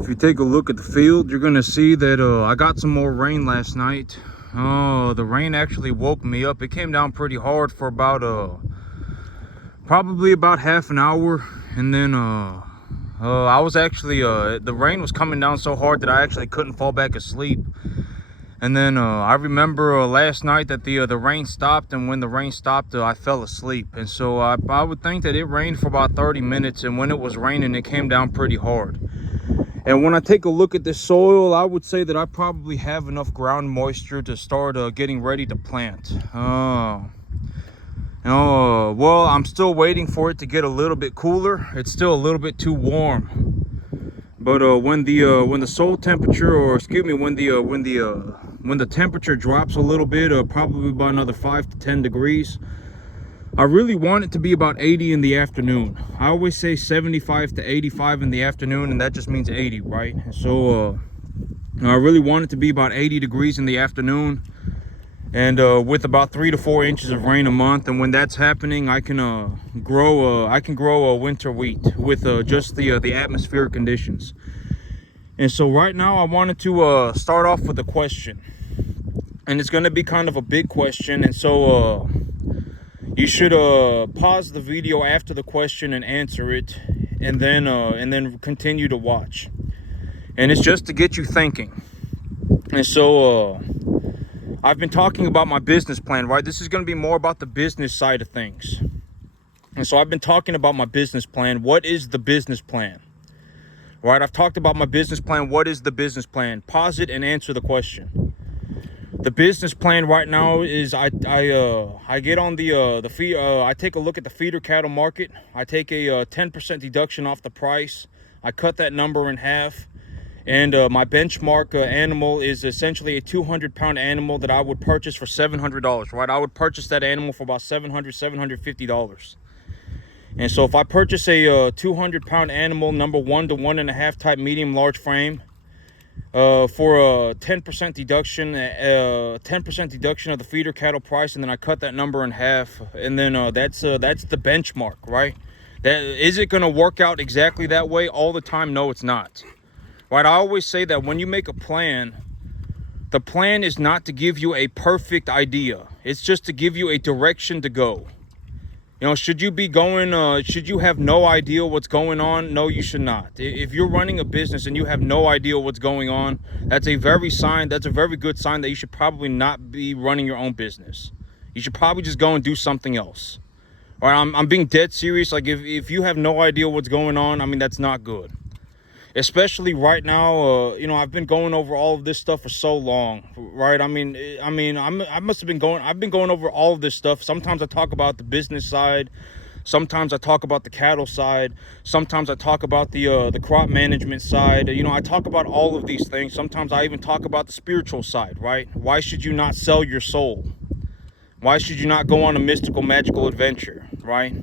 If you take a look at the field, you're gonna see that I got some more rain last night. Oh, the rain actually woke me up. It came down pretty hard for about probably about half an hour, and then I was actually the rain was coming down so hard that I actually couldn't fall back asleep. And then I remember last night that the rain stopped, and when the rain stopped, I fell asleep. And so I would think that it rained for about 30 minutes, and when it was raining, it came down pretty hard. And when I take a look at this soil, I would say that I probably have enough ground moisture to start getting ready to plant. Well, I'm still waiting for it to get a little bit cooler. It's still a little bit too warm. But when the soil temperature, or excuse me, when the temperature drops a little bit, probably about another 5 to 10 degrees, I really want it to be about 80 in the afternoon. I always say 75 to 85 in the afternoon, and that just means 80, right? So I really want it to be about 80 degrees in the afternoon, and with about 3 to 4 inches of rain a month. And when that's happening, I can grow a winter wheat with just the atmospheric conditions. And so right now I wanted to start off with a question, and it's going to be kind of a big question. And so you should pause the video after the question and answer it, and then continue to watch. And it's just to get you thinking. And so I've been talking about my business plan, right? This is going to be more about the business side of things. And so I've been talking about my business plan. What is the business plan? Right? I've talked about my business plan. What is the business plan? Pause it and answer the question. The business plan right now is I get on the feed. I take a look at the feeder cattle market. I take a 10% deduction off the price. I cut that number in half. And my benchmark animal is essentially a 200-pound animal that I would purchase for $700, right? I would purchase that animal for about $750. And so if I purchase a 200-pound animal, number 1 to 1.5 type medium large frame, for a 10% deduction, 10% deduction of the feeder cattle price, and then I cut that number in half, and then that's the benchmark, right? Is it going to work out exactly that way all the time? No, it's not. Right, I always say that when you make a plan, the plan is not to give you a perfect idea. It's just to give you a direction to go. You know, should you be going, should you have no idea what's going on? No, you should not. If you're running a business and you have no idea what's going on, that's a very good sign that you should probably not be running your own business. You should probably just go and do something else. All right, I'm being dead serious. Like if you have no idea what's going on, I mean, that's not good. Especially right now, you know, I've been going over all of this stuff for so long, right? I've been going over all of this stuff. Sometimes I talk about the business side. Sometimes I talk about the cattle side. Sometimes I talk about the crop management side. You know, I talk about all of these things. Sometimes I even talk about the spiritual side, right? Why should you not sell your soul? Why should you not go on a mystical, magical adventure, right?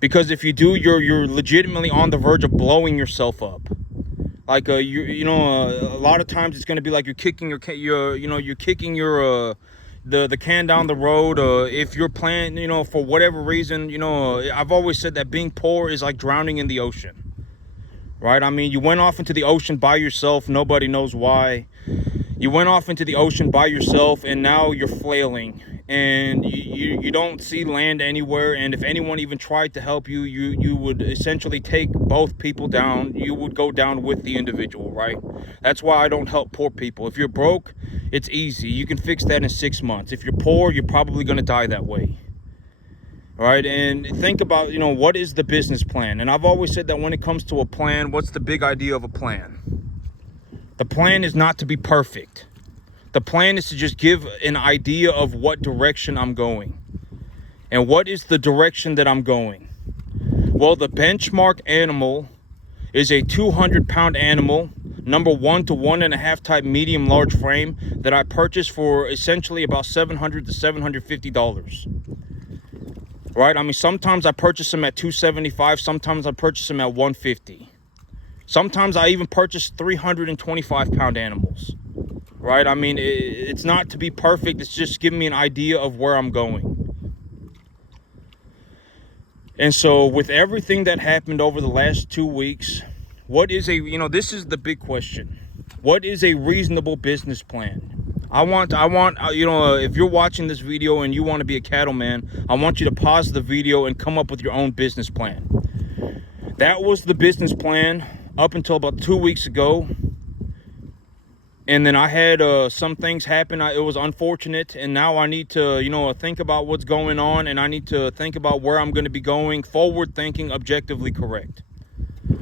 Because if you do, you're legitimately on the verge of blowing yourself up. Like a lot of times it's going to be like you're kicking the can down the road. If you're planning, for whatever reason, I've always said that being poor is like drowning in the ocean, right? I mean, you went off into the ocean by yourself. Nobody knows why. You went off into the ocean by yourself, and now you're flailing, and you don't see land anywhere. And if anyone even tried to help you, you would essentially take both people down. You would go down with the individual, right? That's why I don't help poor people. If you're broke, it's easy. You can fix that in 6 months. If you're poor, you're probably going to die that way. All right, and think about, what is the business plan? And I've always said that when it comes to a plan, what's the big idea of a plan? The plan is not to be perfect. The plan is to just give an idea of what direction I'm going. And what is the direction that I'm going? Well, the benchmark animal is a 200-pound animal, number 1 to 1.5 type medium large frame, that I purchased for essentially about $700 to $750. Right? I mean, sometimes I purchase them at $275, sometimes I purchase them at $150. Sometimes I even purchase 325-pound animals, right? I mean, it's not to be perfect. It's just giving me an idea of where I'm going. And so with everything that happened over the last 2 weeks, what is a, you know, this is the big question. What is a reasonable business plan? I want, you know, if you're watching this video and you want to be a cattleman, I want you to pause the video and come up with your own business plan. That was the business plan up until about 2 weeks ago. And then I had some things happen. It was unfortunate. And now I need to, you know, think about what's going on. And I need to think about where I'm going to be going. Forward thinking, objectively correct.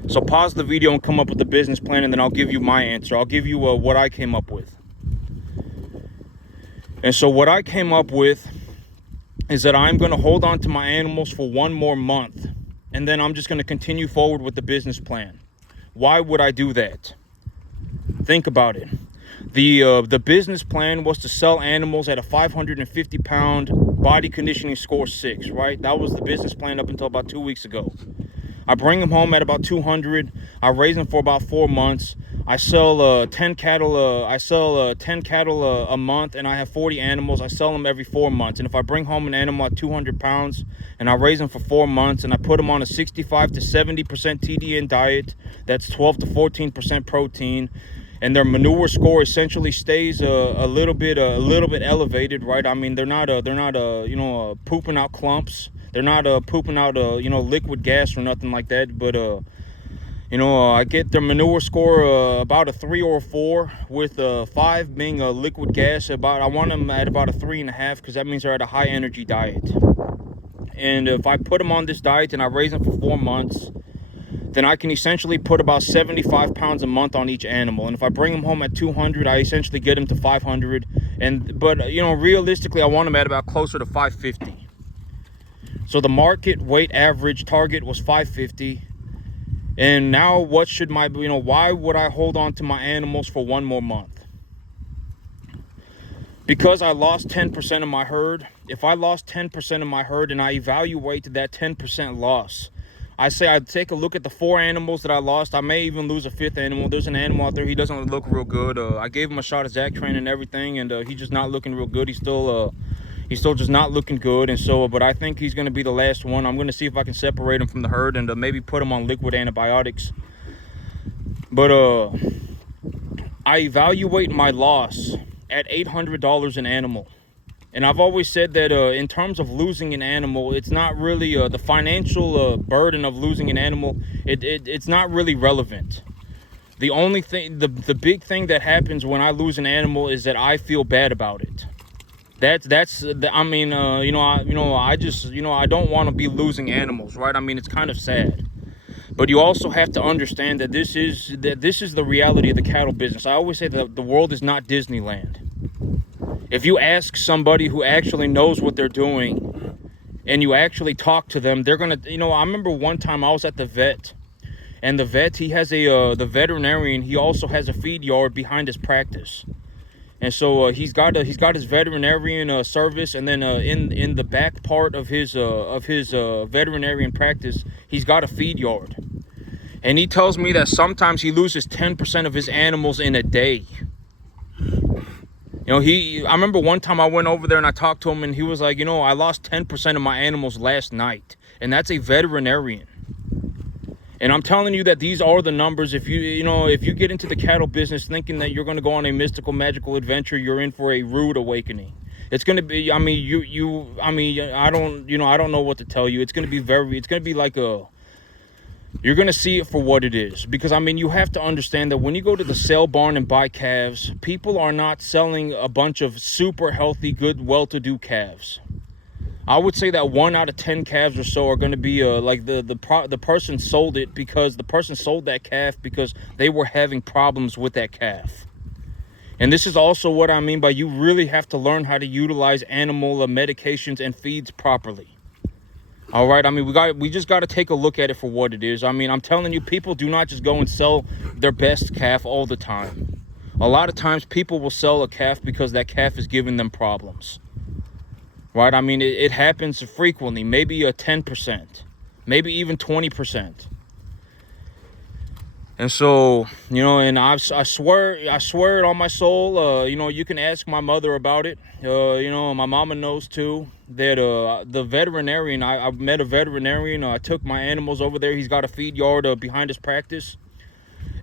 So pause the video and come up with the business plan. And then I'll give you my answer. I'll give you what I came up with. And so what I came up with is that I'm going to hold on to my animals for 1 more month. And then I'm just going to continue forward with the business plan. Why would I do that? Think about it. The business plan was to sell animals at a 550 pound body conditioning score 6, right? That was the business plan up until about 2 weeks ago. I bring them home at about 200. I raise them for about 4 months. I sell 10 cattle. I sell 10 cattle a month, and I have 40 animals. I sell them every 4 months. And if I bring home an animal at 200 pounds and I raise them for 4 months and I put them on a 65 to 70% TDN diet, that's 12 to 14% protein, and their manure score essentially stays a little bit elevated, right? I mean, they're not pooping out clumps. They're not pooping out liquid gas or nothing like that. But I get their manure score about a 3 or a 4, with 5 being a liquid gas. I want them at about a 3.5, because that means they're at a high energy diet. And if I put them on this diet and I raise them for 4 months, then I can essentially put about 75 pounds a month on each animal. And if I bring them home at 200, I essentially get them to 500. But realistically, I want them at about closer to 550. So the market weight average target was 550. And now what should why would I hold on to my animals for 1 more month? Because I lost 10% of my herd. If I lost 10% of my herd and I evaluate that 10% loss, I say I'd take a look at the 4 animals that I lost. I may even lose a 5th animal. There's an animal out there, he doesn't look real good. I gave him a shot at Zactrain and everything, and he's just not looking real good. He's still just not looking good. And so, but I think he's going to be the last one. I'm going to see if I can separate him from the herd and maybe put him on liquid antibiotics. But I evaluate my loss at $800 an animal. And I've always said that in terms of losing an animal, it's not really the financial burden of losing an animal. It's not really relevant. The only thing, the big thing that happens when I lose an animal is that I feel bad about it. I don't want to be losing animals, right? I mean, it's kind of sad. But you also have to understand that this is the reality of the cattle business. I always say that the world is not Disneyland. If you ask somebody who actually knows what they're doing and you actually talk to them, they're going to, I remember one time I was at the vet, and the vet, he has the veterinarian, he also has a feed yard behind his practice. And so he's got his veterinarian service, and then in the back part of his veterinarian practice, he's got a feed yard. And he tells me that sometimes he loses 10% of his animals in a day. I remember one time I went over there and I talked to him, and he was like, I lost 10% of my animals last night. And that's a veterinarian. And I'm telling you that these are the numbers. If you get into the cattle business thinking that you're going to go on a mystical, magical adventure, you're in for a rude awakening. It's going to be, I don't know what to tell you. It's going to be like you're going to see it for what it is. Because, you have to understand that when you go to the sale barn and buy calves, people are not selling a bunch of super healthy, good, well-to-do calves. I would say that 1 out of 10 calves or so are going to be like the person sold it because the person sold that calf because they were having problems with that calf. And this is also what I mean by you really have to learn how to utilize animal medications and feeds properly. All right, we just got to take a look at it for what it is. I'm telling you, people do not just go and sell their best calf all the time. A lot of times people will sell a calf because that calf is giving them problems. Right? It happens frequently, maybe 10%, maybe even 20%. And so, and I swear it on my soul, you can ask my mother about it. My mama knows too, that the veterinarian, I met a veterinarian. I took my animals over there. He's got a feed yard behind his practice.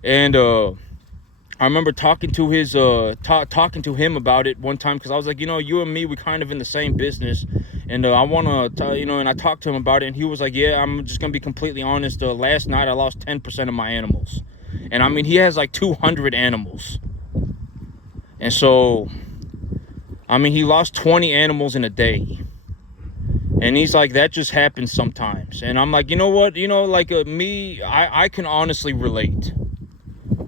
And I remember talking to his talking to him about it one time, because I was like, you and me, we kind of in the same business, and I want to, and I talked to him about it, and he was like, yeah, I'm just gonna be completely honest. Last night I lost 10% of my animals, and I mean, he has like 200 animals, and so, I mean, he lost 20 animals in a day. And he's like, that just happens sometimes. And I'm like, you know what? Like me, I can honestly relate.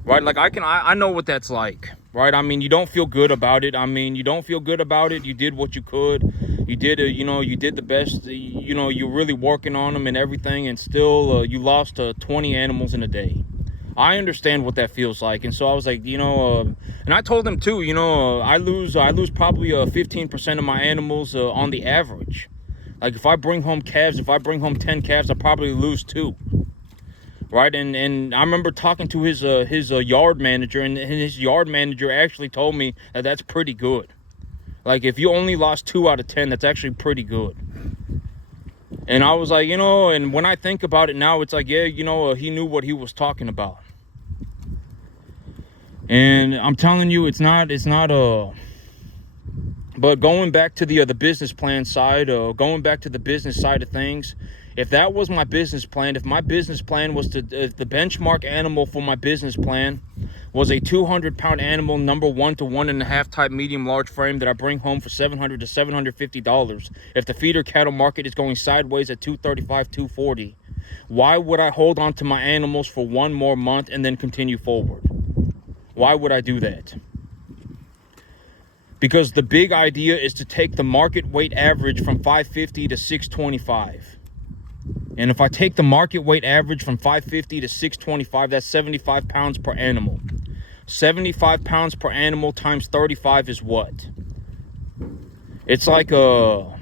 Right? Like I know what that's like. Right? I mean, you don't feel good about it. I mean, you don't feel good about it. You did what you could. You did, you did the best. You're really working on them and everything. And still, you lost 20 animals in a day. I understand what that feels like. And so I was like, and I told him too, I lose probably 15% of my animals on the average. Like if I bring home calves, if I bring home 10 calves, I probably lose 2. Right? And I remember talking to his yard manager, and his yard manager actually told me that that's pretty good. Like if you only lost 2 out of 10, that's actually pretty good. And I was like, and when I think about it now, it's like, yeah, he knew what he was talking about. And I'm telling you, it's not but going back to the business plan side, going back to the business side of things, if that was my business plan, if my business plan was if the benchmark animal for my business plan was a 200-pound animal, number 1 to 1.5 type medium large frame that I bring home for $700 to $750, if the feeder cattle market is going sideways at $235, $240, why would I hold on to my animals for 1 more month and then continue forward? Why would I do that? Because the big idea is to take the market weight average from 550 to 625. And if I take the market weight average from 550 to 625, that's 75 pounds per animal. 75 pounds per animal times 35 is what? It's like a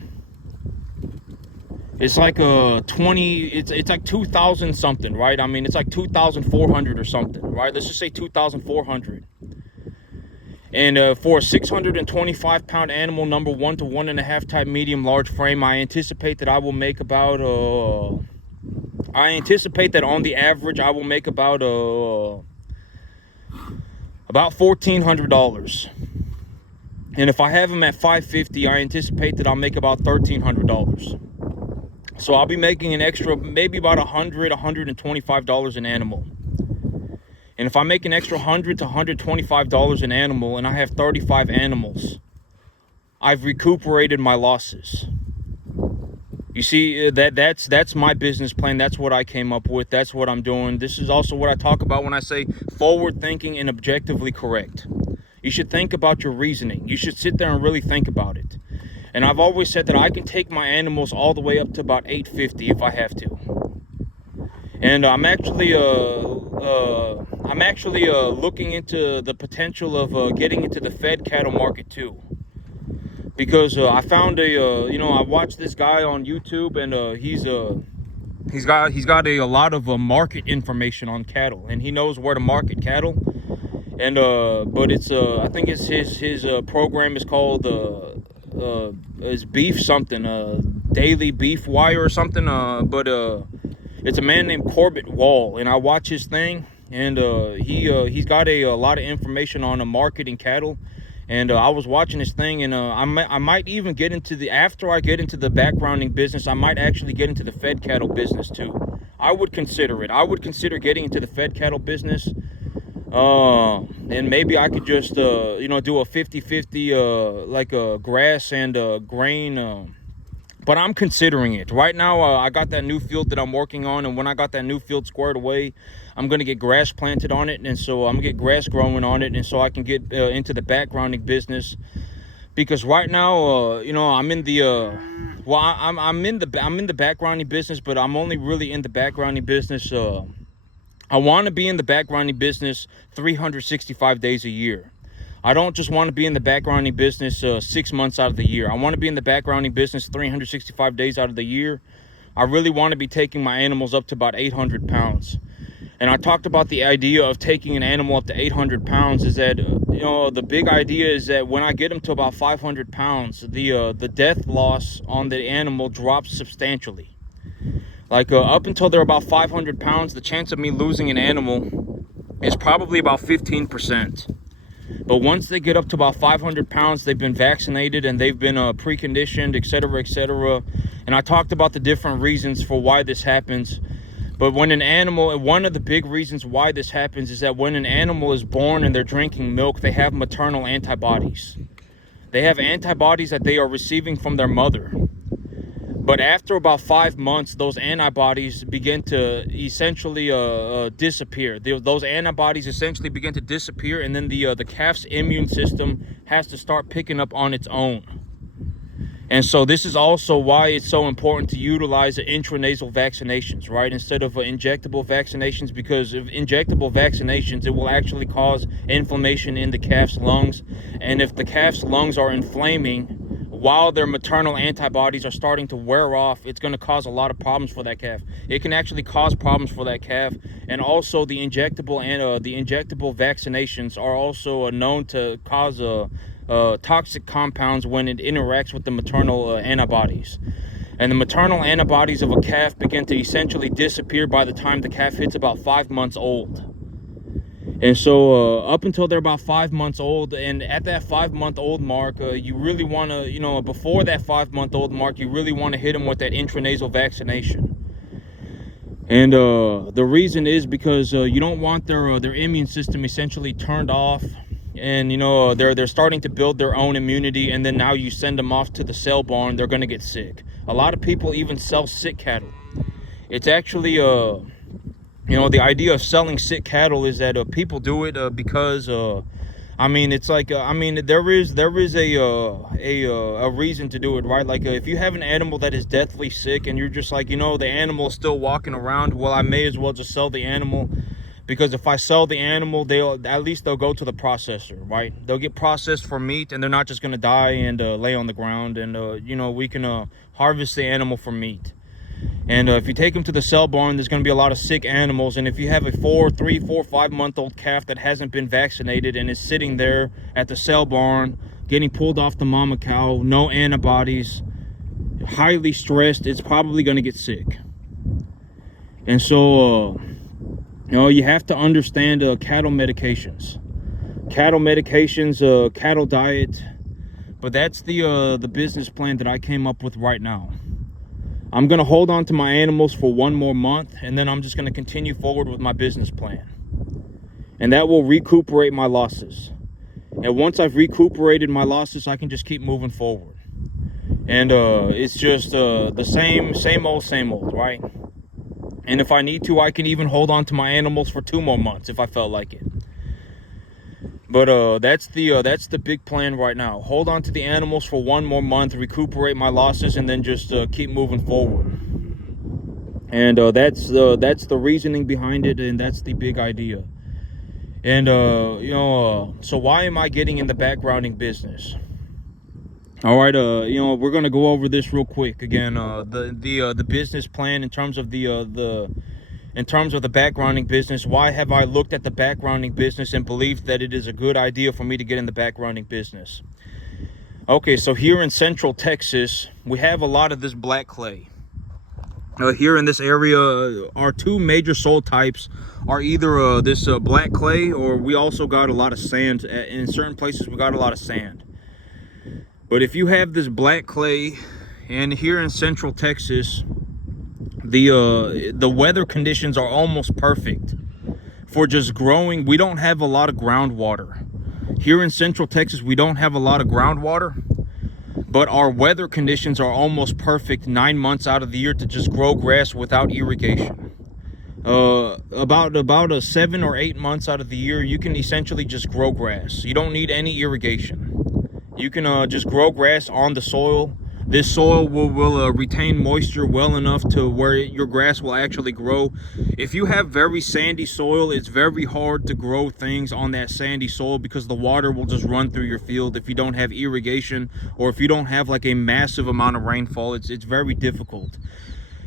20, it's like 2,000 something, right? I mean, it's like 2,400 or something, right? Let's just say 2,400. And for a 625 pound animal, number 1 to 1.5 type medium large frame, I anticipate that I will make about I anticipate that on the average I will make about $1,400. And if I have them at 550, I anticipate that I'll make about $1,300. So I'll be making an extra, maybe about $100, $125 an animal. And if I make an extra $100 to $125 an animal, and I have 35 animals, I've recuperated my losses. You see, that's my business plan. That's what I came up with. That's what I'm doing. This is also what I talk about when I say forward thinking and objectively correct. You should think about your reasoning. You should sit there and really think about it. And I've always said that I can take my animals all the way up to about 850 if I have to. And I'm actually looking into the potential of getting into the fed cattle market too, because I found I watched this guy on YouTube, and he's got a lot of market information on cattle, and he knows where to market cattle. And but it's I think it's his program is called is beef something, Daily Beef Wire or something, but it's a man named Corbett Wall, and I watch his thing, and he's got a lot of information on marketing cattle. And I was watching his thing, and I might even get into after I get into the backgrounding business, I might actually get into the fed cattle business too. I would consider it. I would consider getting into the fed cattle business. And maybe I could just, do a 50-50, like a grass and grain. But I'm considering it. Right now, I got that new field that I'm working on. And when I got that new field squared away, I'm going to get grass planted on it. And so I'm going to get grass growing on it. And so I can get into the backgrounding business. Because right now, I'm in the, I'm in the backgrounding business, but I'm only really in the backgrounding business, I want to be in the backgrounding business 365 days a year. I don't just want to be in the backgrounding business 6 months out of the year. I want to be in the backgrounding business 365 days out of the year. I really want to be taking my animals up to about 800 pounds. And I talked about the idea of taking an animal up to 800 pounds is that, the big idea is that when I get them to about 500 pounds, the death loss on the animal drops substantially. Like up until they're about 500 pounds, the chance of me losing an animal is probably about 15%. But once they get up to about 500 pounds, they've been vaccinated and they've been preconditioned, etc., etc. And I talked about the different reasons for why this happens. But when an animal, one of the big reasons why this happens is that when an animal is born and they're drinking milk, they have maternal antibodies. They have antibodies that they are receiving from their mother. But after about 5 months, those antibodies begin to essentially disappear. Those antibodies essentially begin to disappear, and then the calf's immune system has to start picking up on its own. And so this is also why it's so important to utilize the intranasal vaccinations, right, instead of injectable vaccinations, because if injectable vaccinations, it will actually cause inflammation in the calf's lungs. And if the calf's lungs are inflaming while their maternal antibodies are starting to wear off, it's going to cause a lot of problems for that calf. It can actually cause problems for that calf. And also the injectable vaccinations are also known to cause toxic compounds when it interacts with the maternal antibodies. And the maternal antibodies of a calf begin to essentially disappear by the time the calf hits about 5 months old. And so up until they're about 5 months old, and at that 5-month-old mark, you really want to, before that 5-month-old mark, you really want to hit them with that intranasal vaccination. And the reason is because you don't want their immune system essentially turned off, and they're starting to build their own immunity, and then now you send them off to the sale barn, they're going to get sick. A lot of people even sell sick cattle. It's actually the idea of selling sick cattle is that people do it because it's like there is a reason to do it, right? Like if you have an animal that is deathly sick and you're just like, the animal is still walking around, well, I may as well just sell the animal, because if I sell the animal, they'll go to the processor, right? They'll get processed for meat, and they're not just going to die and lay on the ground, and we can harvest the animal for meat. And if you take them to the sale barn, there's going to be a lot of sick animals. And if you have a 3, 4, 5-month-old calf that hasn't been vaccinated and is sitting there at the sale barn, getting pulled off the mama cow, no antibodies, highly stressed, it's probably going to get sick. And so, you have to understand cattle medications. Cattle diet. But that's the business plan that I came up with right now. I'm going to hold on to my animals for 1 more month, and then I'm just going to continue forward with my business plan. And that will recuperate my losses. And once I've recuperated my losses, I can just keep moving forward. And it's just the same old, right? And if I need to, I can even hold on to my animals for 2 more months if I felt like it. But that's the big plan right now. Hold on to the animals for 1 more month, recuperate my losses, and then just keep moving forward. And that's the reasoning behind it, and that's the big idea. And so why am I getting in the backgrounding business? All right, we're gonna go over this real quick again. The business plan in terms of the backgrounding business. Why have I looked at the backgrounding business and believed that it is a good idea for me to get in the backgrounding business? Okay, so here in Central Texas, we have a lot of this black clay. Here in this area, our 2 major soil types are either this black clay, or we also got a lot of sand. In certain places, we got a lot of sand. But if you have this black clay, and here in Central Texas, the weather conditions are almost perfect for just growing. We don't have a lot of groundwater. Here in Central Texas, we don't have a lot of groundwater, but our weather conditions are almost perfect 9 months out of the year to just grow grass without irrigation. About 7 or 8 months out of the year, you can essentially just grow grass. You don't need any irrigation. You can just grow grass on the soil. This soil will retain moisture well enough to where your grass will actually grow. If you have very sandy soil, it's very hard to grow things on that sandy soil, because the water will just run through your field. If you don't have irrigation, or if you don't have like a massive amount of rainfall, it's very difficult.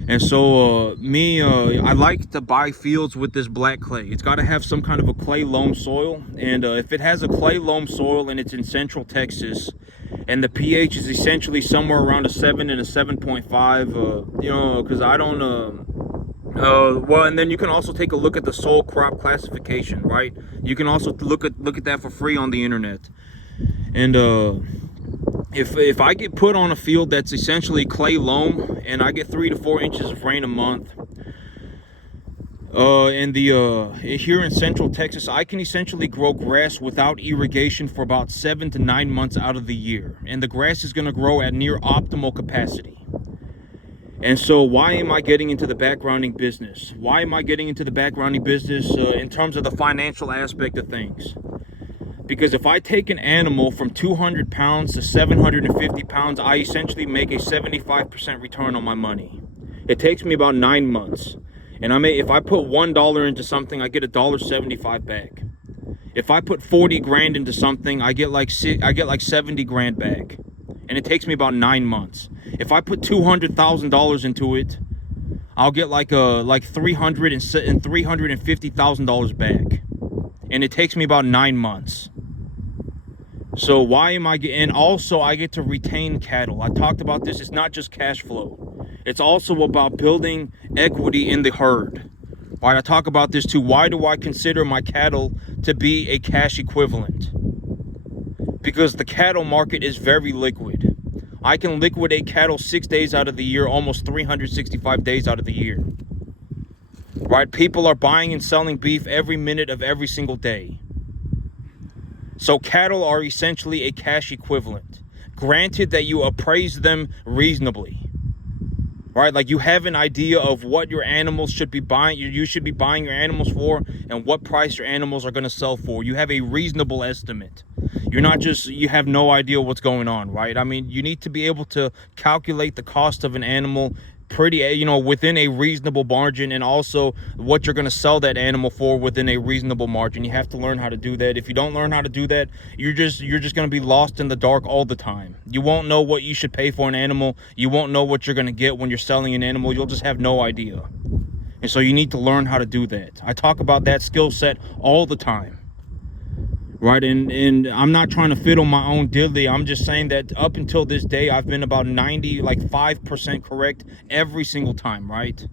And so I like to buy fields with this black clay. It's got to have some kind of a clay loam soil. And if it has a clay loam soil and it's in Central Texas, and the pH is essentially somewhere around a 7 and a 7.5, because Well, and then you can also take a look at the soil crop classification, right? You can also look at that for free on the internet. And if I get put on a field that's essentially clay loam and I get 3 to 4 inches of rain a month, here in Central Texas, I can essentially grow grass without irrigation for about 7 to 9 months out of the year, and the grass is going to grow at near optimal capacity. And so why am I getting into the backgrounding business? Why am I getting into the backgrounding business in terms of the financial aspect of things? Because if I take an animal from 200 pounds to 750 pounds, I essentially make a 75% return on my money. It takes me about 9 months. And if I put $1 into something, I get $1.75 back. If I put 40 grand into something, I get like 70 grand back. And it takes me about 9 months. If I put $200,000 into it, I'll get like $350,000 back. And it takes me about 9 months. So why am I getting, and also I get to retain cattle. I talked about this. It's not just cash flow. It's also about building equity in the herd. All right, I talk about this too. Why do I consider my cattle to be a cash equivalent? Because the cattle market is very liquid. I can liquidate cattle 6 days out of the year, almost 365 days out of the year. Right? People are buying and selling beef every minute of every single day. So cattle are essentially a cash equivalent. Granted that you appraise them reasonably. Right? Like you have an idea of what your animals should be buying, you should be buying your animals for, and what price your animals are going to sell for. You have a reasonable estimate. You're not just, you have no idea what's going on, right? I mean, you need to be able to calculate the cost of an animal pretty, within a reasonable margin, and also what you're going to sell that animal for within a reasonable margin. You have to learn how to do that. If you don't learn how to do that, you're just going to be lost in the dark all the time. You won't know what you should pay for an animal. You won't know what you're going to get when you're selling an animal. You'll just have no idea. And so you need to learn how to do that. I talk about that skill set all the time. Right, and I'm not trying to fiddle my own diddly. I'm just saying that up until this day, I've been about 5% correct every single time, right?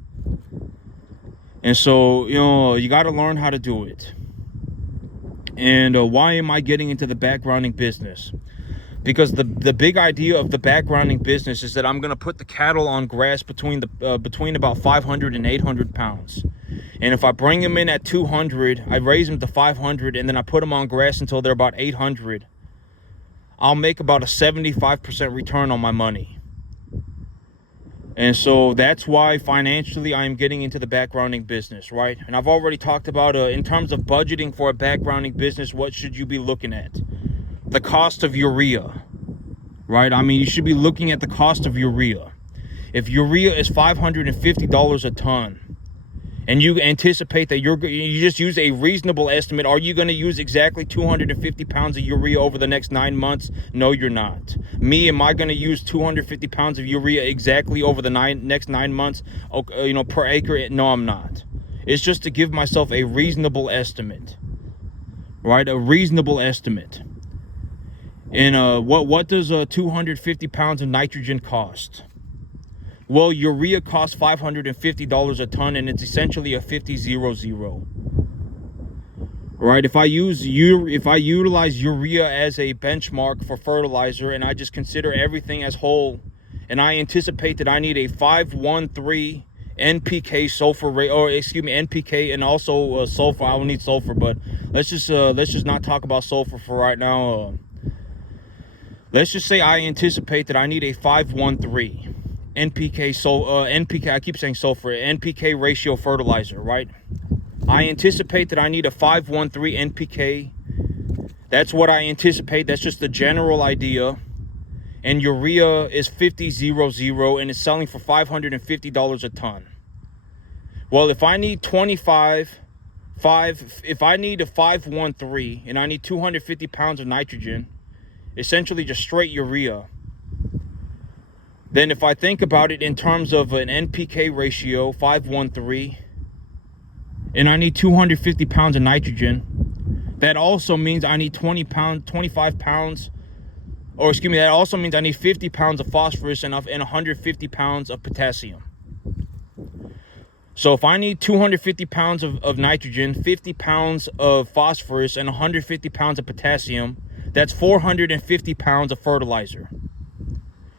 And so, you got to learn how to do it. And why am I getting into the backgrounding business? Because the big idea of the backgrounding business is that I'm going to put the cattle on grass between about 500 and 800 pounds. And if I bring them in at 200, I raise them to 500, and then I put them on grass until they're about 800, I'll make about a 75% return on my money. And so that's why financially I'm getting into the backgrounding business, right? And I've already talked about, in terms of budgeting for a backgrounding business, what should you be looking at? The cost of urea, right? I mean, you should be looking at the cost of urea. If urea is $550 a ton, and you anticipate that you just use a reasonable estimate, are you going to use exactly 250 pounds of urea over the next 9 months? No, you're not. Am I going to use 250 pounds of urea exactly over the next 9 months, per acre? No, I'm not. It's just to give myself a reasonable estimate, right? A reasonable estimate. And what does 250 pounds of nitrogen cost? Well, urea costs $550 a ton, and it's essentially a 50-0-0. Right? If I utilize urea as a benchmark for fertilizer, and I just consider everything as whole, and I anticipate that I need a 513 NPK sulfur rate, NPK, and also sulfur. I will need sulfur, but let's just not talk about sulfur for right now. Let's just say I anticipate that I need a 513 NPK, I keep saying sulfur, NPK ratio fertilizer, right? I anticipate that I need a 513 NPK. That's what I anticipate. That's just the general idea. And urea is 50-0-0, and it's selling for $550 a ton. Well, if I need if I need a 513 and I need 250 pounds of nitrogen, essentially just straight urea, then if I think about it in terms of an NPK ratio, 513, and I need 250 pounds of nitrogen, that also means I need 25 pounds, that also means I need 50 pounds of phosphorus and 150 pounds of potassium. So if I need 250 pounds of nitrogen, 50 pounds of phosphorus, and 150 pounds of potassium, that's 450 pounds of fertilizer.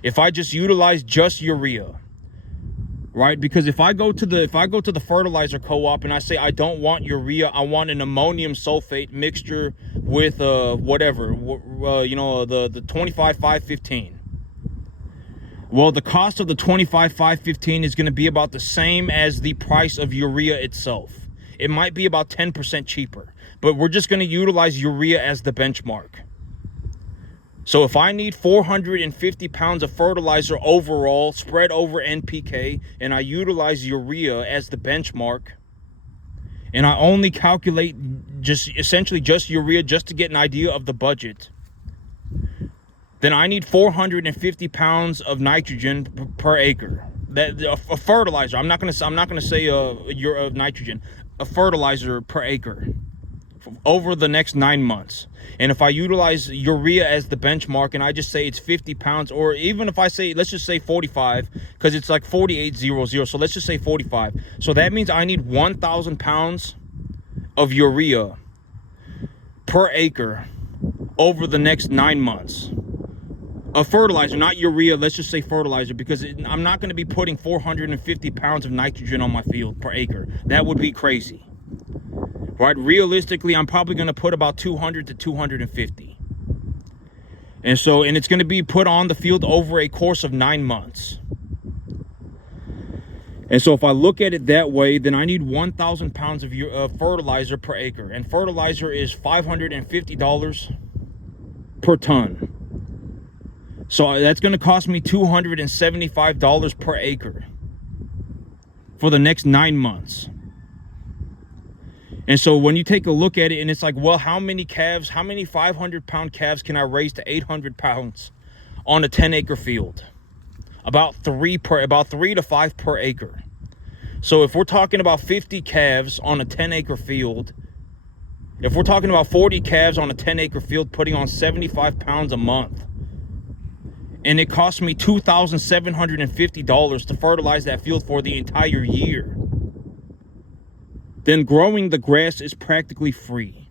If I just utilize just urea, right? Because if I go to the fertilizer co-op and I say I don't want urea, I want an ammonium sulfate mixture with whatever, the 25-5-15. Well, the cost of the 25-5-15 is going to be about the same as the price of urea itself. It might be about 10% cheaper, but we're just going to utilize urea as the benchmark. So if I need 450 pounds of fertilizer overall spread over NPK, and I utilize urea as the benchmark, and I only calculate essentially just urea just to get an idea of the budget, then I need 450 pounds of nitrogen per acre. That a fertilizer. I'm not gonna say nitrogen. A fertilizer per acre over the next 9 months. And if I utilize urea as the benchmark and I just say it's 50 pounds, or even if I say, let's just say 45, because it's like 4800, so let's just say 45. So that means I need 1,000 pounds of urea per acre over the next 9 months. A fertilizer, not urea, let's just say fertilizer, because I'm not going to be putting 450 pounds of nitrogen on my field per acre. That would be crazy. Right? Realistically, I'm probably going to put about 200 to 250. And it's going to be put on the field over a course of 9 months. And so if I look at it that way, then I need 1,000 pounds of fertilizer per acre. And fertilizer is $550 per ton. So that's going to cost me $275 per acre for the next 9 months. And so when you take a look at it, and it's like, well, how many 500-pound calves can I raise to 800 pounds on a 10-acre field? About 3 to 5 per acre. So if we're talking about 50 calves on a 10-acre field, if we're talking about 40 calves on a 10-acre field putting on 75 pounds a month, and it cost me $2,750 to fertilize that field for the entire year, then growing the grass is practically free.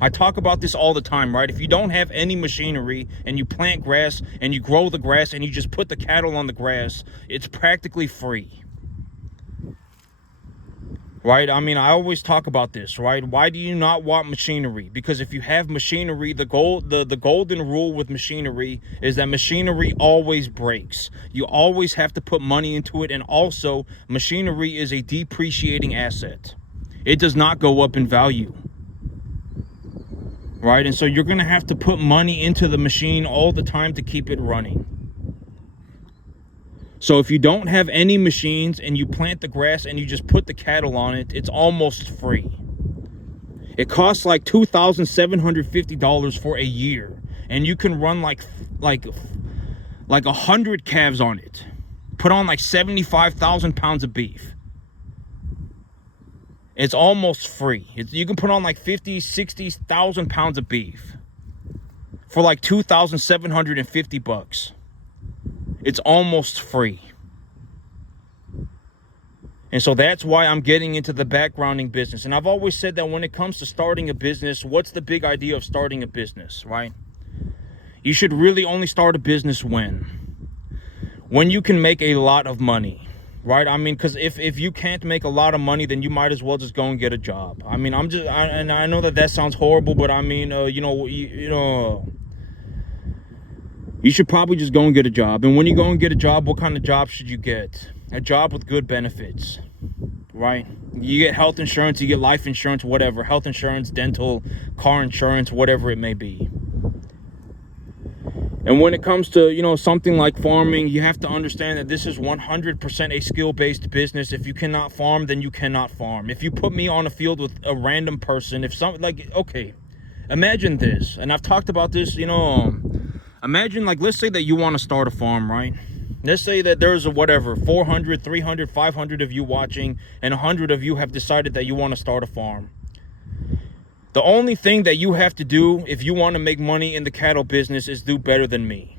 I talk about this all the time, right? If you don't have any machinery and you plant grass and you grow the grass and you just put the cattle on the grass, it's practically free. Right? I mean, I always talk about this, right? Why do you not want machinery? Because if you have machinery, the golden rule with machinery is that machinery always breaks. You always have to put money into it, and also machinery is a depreciating asset. It does not go up in value. Right? And so you're going to have to put money into the machine all the time to keep it running. So if you don't have any machines and you plant the grass and you just put the cattle on it, it's almost free. It costs like $2,750 for a year, and you can run like 100 calves on it. Put on like 75,000 pounds of beef. It's almost free. You can put on like 50, 60,000 pounds of beef for like $2,750. It's almost free. And so that's why I'm getting into the backgrounding business. And I've always said that when it comes to starting a business, what's the big idea of starting a business, right? You should really only start a business when you can make a lot of money, right? I mean, because if you can't make a lot of money, then you might as well just go and get a job. I mean, and I know that sounds horrible, but I mean, you should probably just go and get a job. And when you go and get a job, what kind of job should you get? A job with good benefits, right? You get health insurance, you get life insurance, whatever. Health insurance, dental, car insurance, whatever it may be. And when it comes to, something like farming, you have to understand that this is 100% a skill-based business. If you cannot farm, then you cannot farm. If you put me on a field with a random person, okay, imagine this. And I've talked about this, imagine, let's say that you want to start a farm, right? Let's say that there's 400, 300, 500 of you watching, and 100 of you have decided that you want to start a farm. The only thing that you have to do if you want to make money in the cattle business is do better than me.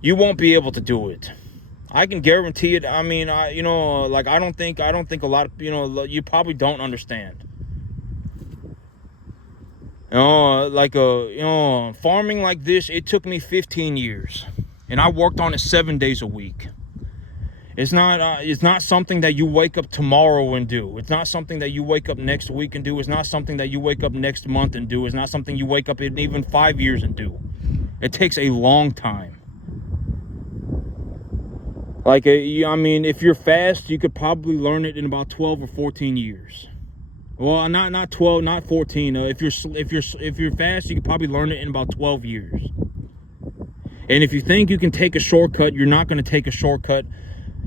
You won't be able to do it. I can guarantee it. I mean, like I don't think a lot of, you probably don't understand. Farming like this, it took me 15 years, and I worked on it 7 days a week. It's not something that you wake up tomorrow and do. It's not something that you wake up next week and do. It's not something that you wake up next month and do. It's not something you wake up in even 5 years and do. It takes a long time. Like, I mean, if you're fast, you could probably learn it in about 12 or 14 years. Well, not 12, not 14. If you're fast, you could probably learn it in about 12 years. And if you think you can take a shortcut, you're not going to take a shortcut.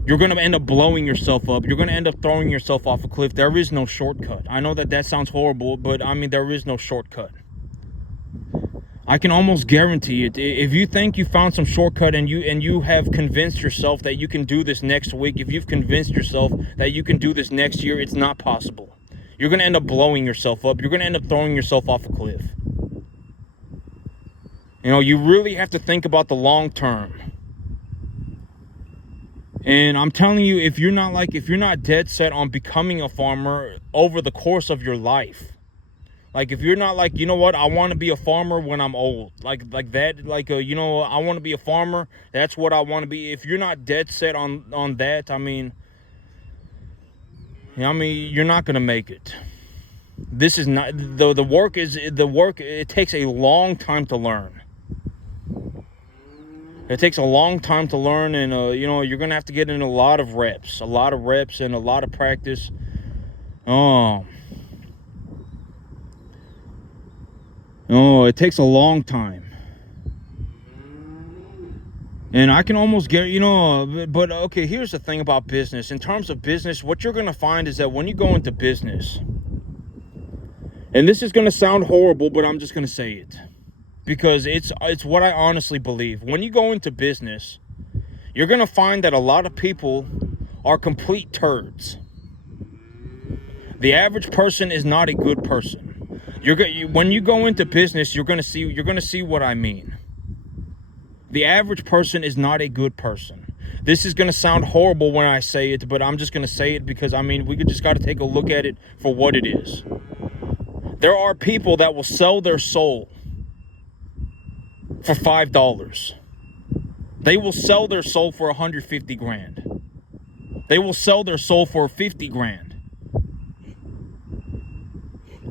You're going to end up blowing yourself up. You're going to end up throwing yourself off a cliff. There is no shortcut. I know that sounds horrible, but I mean, there is no shortcut. I can almost guarantee it. If you think you found some shortcut and you have convinced yourself that you can do this next week, if you've convinced yourself that you can do this next year, it's not possible. You're going to end up blowing yourself up. You're going to end up throwing yourself off a cliff. You really have to think about the long term. And I'm telling you, if you're not dead set on becoming a farmer over the course of your life, like if you're not like, you know what, I want to be a farmer when I'm old, like that, I want to be a farmer. That's what I want to be. If you're not dead set on that, I mean, you're not going to make it. This is not the work. It takes a long time to learn. It takes a long time to learn, and you're gonna have to get in a lot of reps and a lot of practice. It takes a long time. And I can almost get, but okay, here's the thing about business. In terms of business, what you're gonna find is that when you go into business, and this is gonna sound horrible, but I'm just gonna say it, because it's what I honestly believe. When you go into business, you're going to find that a lot of people are complete turds. The average person is not a good person. When you go into business, you're going to see what I mean. The average person is not a good person. This is going to sound horrible when I say it, but I'm just going to say it because, I mean, we just got to take a look at it for what it is. There are people that will sell their soul for $5. They will sell their soul for 150 grand. They will sell their soul for 50 grand.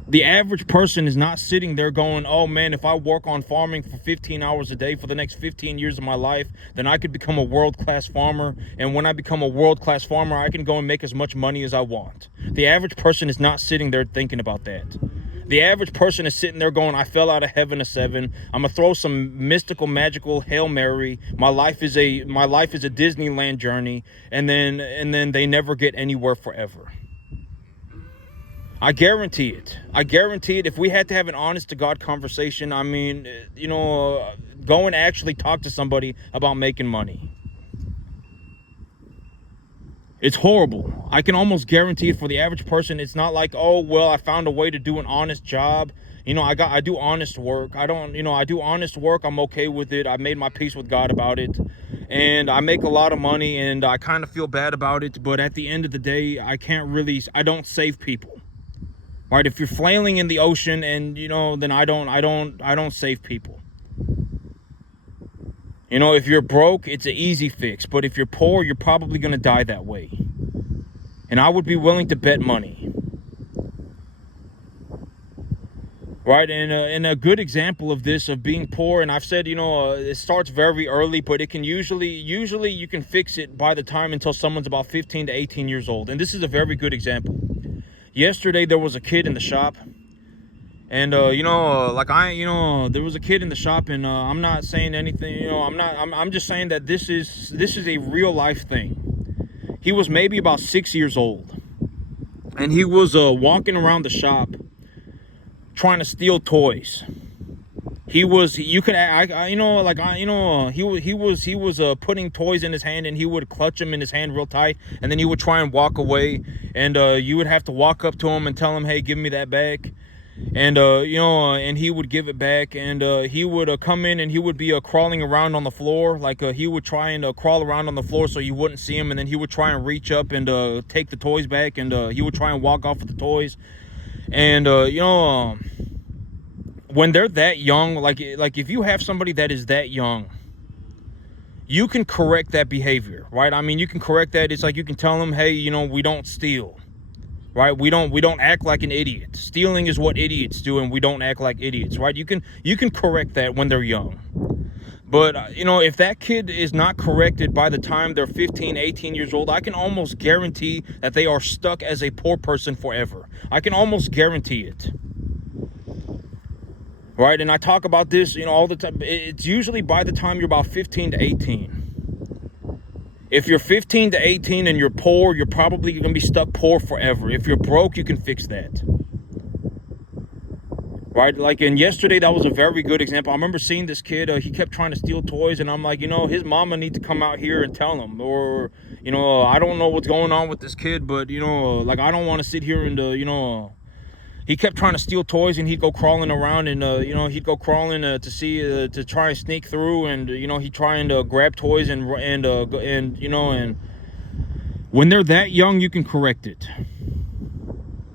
The average person is not sitting there going, oh man, if I work on farming for 15 hours a day for the next 15 years of my life, then I could become a world-class farmer. And when I become a world-class farmer, I can go and make as much money as I want. The average person is not sitting there thinking about that. The average person is sitting there going, I fell out of heaven a 7. I'm gonna throw some mystical, magical Hail Mary. My life is a Disneyland journey, and then they never get anywhere forever. I guarantee it. If we had to have an honest to God conversation, I mean, go and actually talk to somebody about making money. It's horrible. I can almost guarantee it for the average person. It's not like, oh, well, I found a way to do an honest job. I do honest work. I do honest work. I'm okay with it. I made my peace with God about it. And I make a lot of money, and I kind of feel bad about it. But at the end of the day, I don't save people. Right? If you're flailing in the ocean and, then I don't save people. If you're broke, it's an easy fix. But if you're poor, you're probably going to die that way. And I would be willing to bet money. Right? And a good example of this, of being poor, and I've said, it starts very early, but it can usually you can fix it by the time until someone's about 15 to 18 years old. And this is a very good example. Yesterday, there was a kid in the shop. And, there was a kid in the shop, and I'm not saying anything, I'm just saying that this is a real life thing. He was maybe about 6 years old, and he was walking around the shop trying to steal toys. He was putting toys in his hand, and he would clutch them in his hand real tight, and then he would try and walk away, and you would have to walk up to him and tell him, hey, give me that back. And and he would give it back, and he would come in, and he would be crawling around on the floor, like he would try and crawl around on the floor so you wouldn't see him, and then he would try and reach up and take the toys back, and he would try and walk off with the toys. And when they're that young, like if you have somebody that is that young, you can correct that behavior, right? I mean, you can correct that. It's like you can tell them, hey, we don't steal. Right? We don't act like an idiot. Stealing is what idiots do, and we don't act like idiots, right? You can correct that when they're young. But if that kid is not corrected by the time they're 15, 18 years old, I can almost guarantee that they are stuck as a poor person forever. I can almost guarantee it. Right? And I talk about this, all the time. It's usually by the time you're about 15 to 18. If you're 15 to 18 and you're poor, you're probably going to be stuck poor forever. If you're broke, you can fix that. Right? Like, and yesterday, that was a very good example. I remember seeing this kid, he kept trying to steal toys, and I'm like, his mama needs to come out here and tell him. Or, I don't know what's going on with this kid, but, like, I don't want to sit here and, he kept trying to steal toys, and he'd go crawling around, and he'd go crawling to try and sneak through, and he'd try and grab toys, and when they're that young, you can correct it.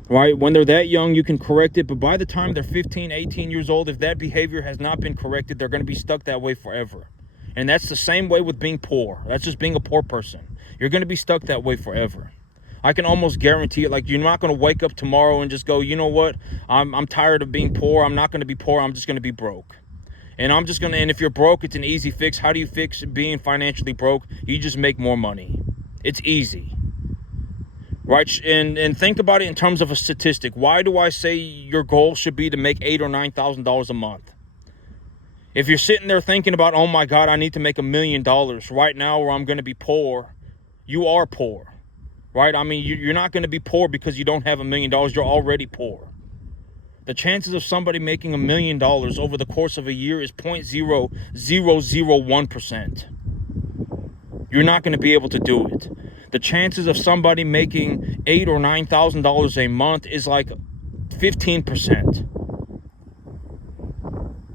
Right? When they're that young, you can correct it, but by the time they're 15, 18 years old, if that behavior has not been corrected, they're going to be stuck that way forever. And that's the same way with being poor. That's just being a poor person. You're going to be stuck that way forever. I can almost guarantee it. Like, you're not going to wake up tomorrow and just go, you know what? I'm tired of being poor. I'm not going to be poor. I'm just going to be broke. And and if you're broke, it's an easy fix. How do you fix being financially broke? You just make more money. It's easy. Right? And think about it in terms of a statistic. Why do I say your goal should be to make $8,000 or $9,000 a month? If you're sitting there thinking about, oh my God, I need to make $1 million right now, or I'm going to be poor, you are poor. Right? I mean, you're not going to be poor because you don't have $1 million. You're already poor. The chances of somebody making $1 million over the course of a year is 0.0001%. You're not going to be able to do it. The chances of somebody making $8,000 or $9,000 a month is like 15%.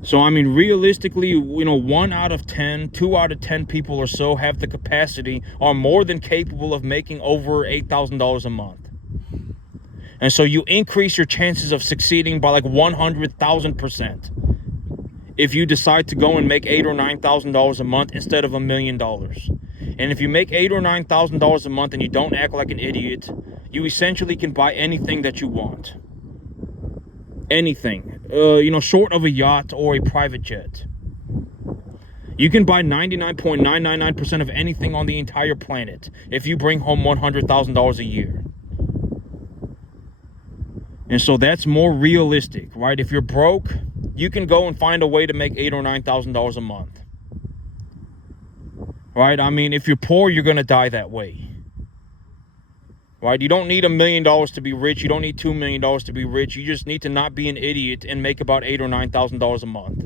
So, I mean, realistically, 1 out of 10, 2 out of 10 people or so have the capacity, are more than capable of making over $8,000 a month. And so you increase your chances of succeeding by like 100,000% if you decide to go and make $8,000 or $9,000 a month instead of $1 million. And if you make $8,000 or $9,000 a month and you don't act like an idiot, you essentially can buy anything that you want. Anything. Short of a yacht or a private jet. You can buy 99.999% of anything on the entire planet if you bring home $100,000 a year. And so that's more realistic, right? If you're broke, you can go and find a way to make $8,000 or $9,000 a month. Right? I mean, if you're poor, you're going to die that way. Right? You don't need $1 million to be rich. You don't need $2 million to be rich. You just need to not be an idiot and make about $8,000 or $9,000 a month.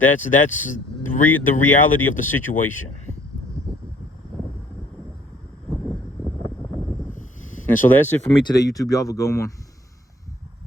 That's the reality of the situation. And so that's it for me today, YouTube. Y'all have a good one.